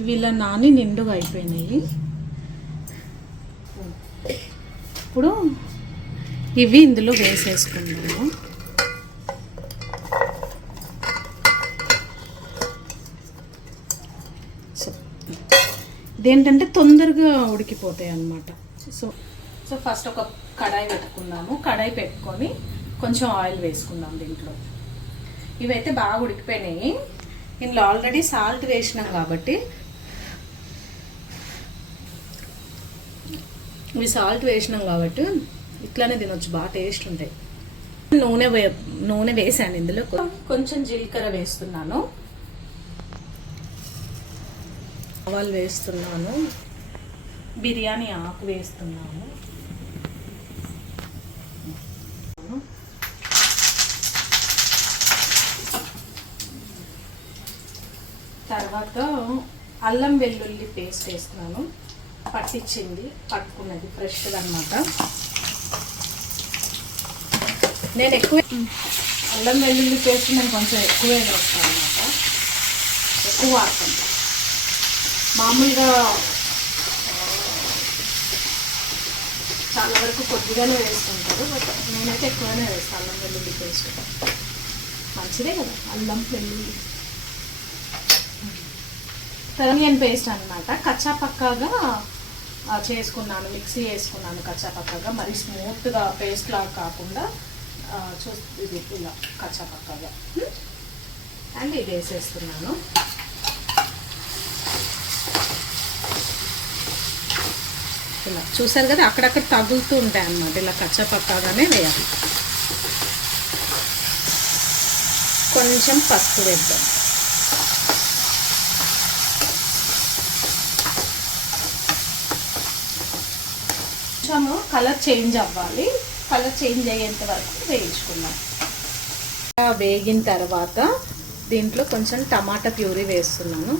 ఇవి ఇలా నాని నిండుగా అయిపోయినాయి. ఇప్పుడు ఇవి ఇందులో వేసేసుకున్నాము. సో ఇదేంటంటే తొందరగా ఉడికిపోతాయి అన్నమాట. సో ఫస్ట్ ఒక కడాయి పెట్టుకున్నాము. కడాయి పెట్టుకొని కొంచెం ఆయిల్ వేసుకుందాం దీంట్లో. ఇవైతే బాగా ఉడికిపోయినాయి. ఇందులో ఆల్రెడీ సాల్ట్ వేసినాం కాబట్టి ఇట్లానే తినొచ్చు, బాగా టేస్ట్ ఉంటాయి. నూనె వేసాను. ఇందులో కొంచెం జీలకర్ర వేస్తున్నాను, ఆవాలు వేస్తున్నాను, బిర్యానీ ఆకు వేస్తున్నాను, తర్వాత అల్లం వెల్లుల్లి పేస్ట్ వేస్తున్నాను. పట్టుకున్నది ఫ్రెష్గా అన్నమాట. నేను ఎక్కువ అల్లం వెల్లుల్లి పేస్ట్ నేను కొంచెం ఎక్కువే వేస్తాను అన్నమాట, ఎక్కువ వాడతాను. మామూలుగా చాలా వరకు కొద్దిగానే వేసుకుంటారు, బట్ నేనైతే ఎక్కువనే వేస్తాను అల్లం వెల్లుల్లి పేస్ట్. మంచిదే కదా అల్లం వెల్లుల్లి. ఆనియన్ పేస్ట్ అన్నమాట. కచ్చా పక్కాగా చేసుకున్నాను, మిక్సీ వేసుకున్నాను కచ్చా పక్కాగా. మరి స్మూత్గా పేస్ట్ లాగా కాకుండా ఇది ఇలా కచ్చా పక్కాగా. అండ్ ఇది వేసేస్తున్నాను. ఇలా చూసారు కదా, అక్కడక్కడ తగులుతూ ఉంటాయి అన్నమాట. ఇలా కచ్చా పక్కాగానే వేయాలి. కొంచెం పసుపు వేద్దాం. కొంచెము కలర్ చేంజ్ అవ్వాలి. కలర్ చేంజ్ అయ్యేంత వరకు వేయించుకున్నాం. వేగిన తర్వాత దీంట్లో కొంచెం టమాటా ప్యూరీ వేస్తున్నాను.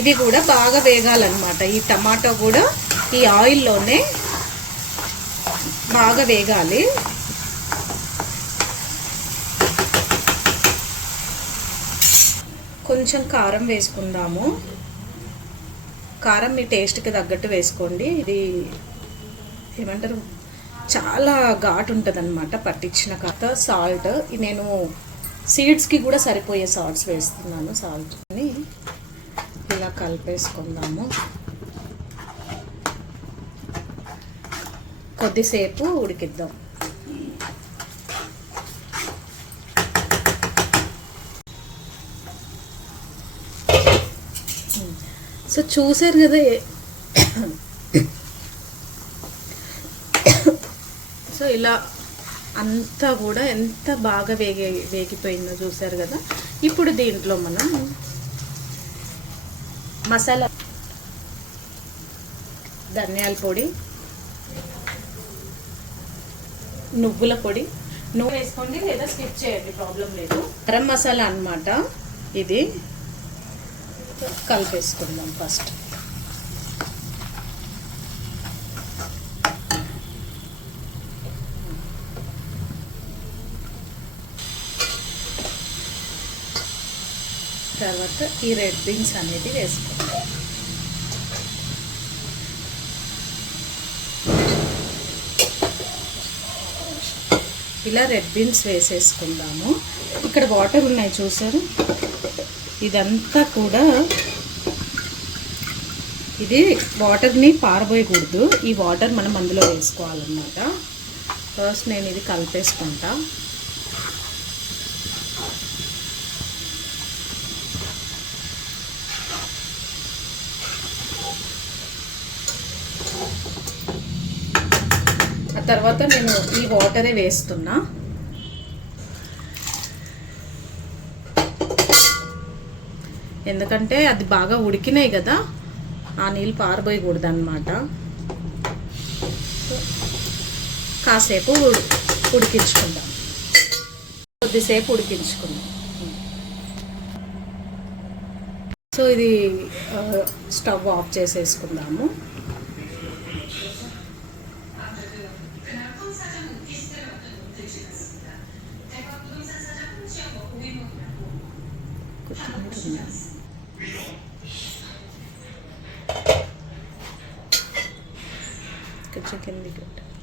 ఇది కూడా బాగా వేగాలన్నమాట. ఈ టమాటా కూడా ఈ ఆయిల్లోనే బాగా వేగాలి. కొంచెం కారం వేసుకుందాము. కారం మీ టేస్ట్కి తగ్గట్టు వేసుకోండి. ఇది ఏమంటారు, చాలా ఘాటు ఉంటుంది అనమాట పట్టించిన తర్వాత. సాల్ట్ నేను సీడ్స్కి కూడా సరిపోయే సాల్ట్స్ వేస్తున్నాను. సాల్ట్ని ఇలా కలిపేసుకుందాము. కొద్దిసేపు ఉడికిద్దాం. సో చూసారు కదా, సో ఇలా అంతా కూడా ఎంత బాగా వేగిపోయిందో చూసారు కదా. ఇప్పుడు దీంట్లో మనం మసాలా, ధనియాల పొడి, నువ్వుల పొడి, నువ్వు వేసుకోండి లేదా స్కిప్ చేయండి, ప్రాబ్లం లేదు. గరం మసాలా అన్నమాట. ఇది కలిపేసుకుందాం ఫస్ట్. తర్వాత ఈ రెడ్ బీన్స్ అనేది వేసుకుందాం. ఇలా రెడ్ బీన్స్ వేసేసుకుందాము. ఇక్కడ వాటర్ ఉన్నాయి చూసారు. ఇదంతా కూడా, ఇది వాటర్ని పారబోయకూడదు. ఈ వాటర్ మనం అందులో వేసుకోవాలన్నమాట. ఫస్ట్ నేను ఇది కలిపేసుకుంటా. ఆ తర్వాత నేను ఈ వాటరే వేస్తున్నా. ఎందుకంటే అది బాగా ఉడికినాయి కదా, ఆ నీళ్ళు పారబోయకూడదు అన్నమాట. కాసేపు ఉడికించుకుందాం. కొద్దిసేపు ఉడికించుకుందాం. సో ఇది స్టవ్ ఆఫ్ చేసేసుకుందాము. కొంచెం కిందికి పెట్టు.